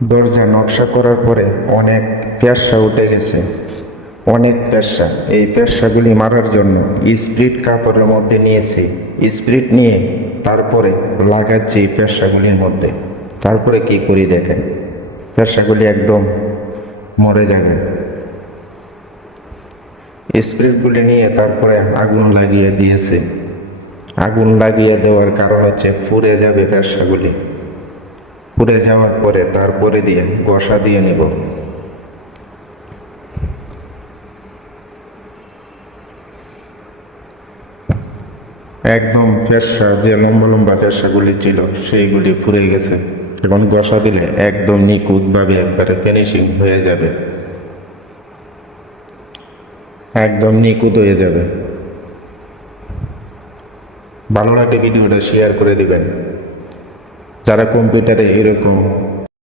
দরজা নকশা করার পরে অনেক পেঁয়াসা উঠে গেছে, অনেক পেঁয়াসা। এই পেঁয়াসাগুলি মারার জন্য স্প্রিট কাপড়ের মধ্যে নিয়েছি, স্প্রিট নিয়ে তারপরে লাগাচ্ছি এই পেঁয়াসাগুলির মধ্যে। তারপরে কি করি দেখেন, পেঁয়াসাগুলি একদম মরে যাবে। স্প্রিটগুলি নিয়ে তারপরে আগুন লাগিয়ে দিয়েছি। আগুন লাগিয়ে দেওয়ার কারণ হচ্ছে পুড়ে যাবে পেঁয়াসাগুলি। পুড়ে যাওয়ার পরে তারপরে দিয়ে ঘষা দিয়ে নেব। একদম ফেরসা, যে লম্বা লম্বা ফেরসাগুলি ছিল সেইগুলি পুড়ে গেছে। এখন ঘষা দিলে একদম নিখুঁতভাবে একবারে ফিনিশিং হয়ে যাবে, একদম নিখুঁত হয়ে যাবে। ভালো লাগলে ভিডিওটা শেয়ার করে দিবেন। যারা কম্পিউটারে এরকম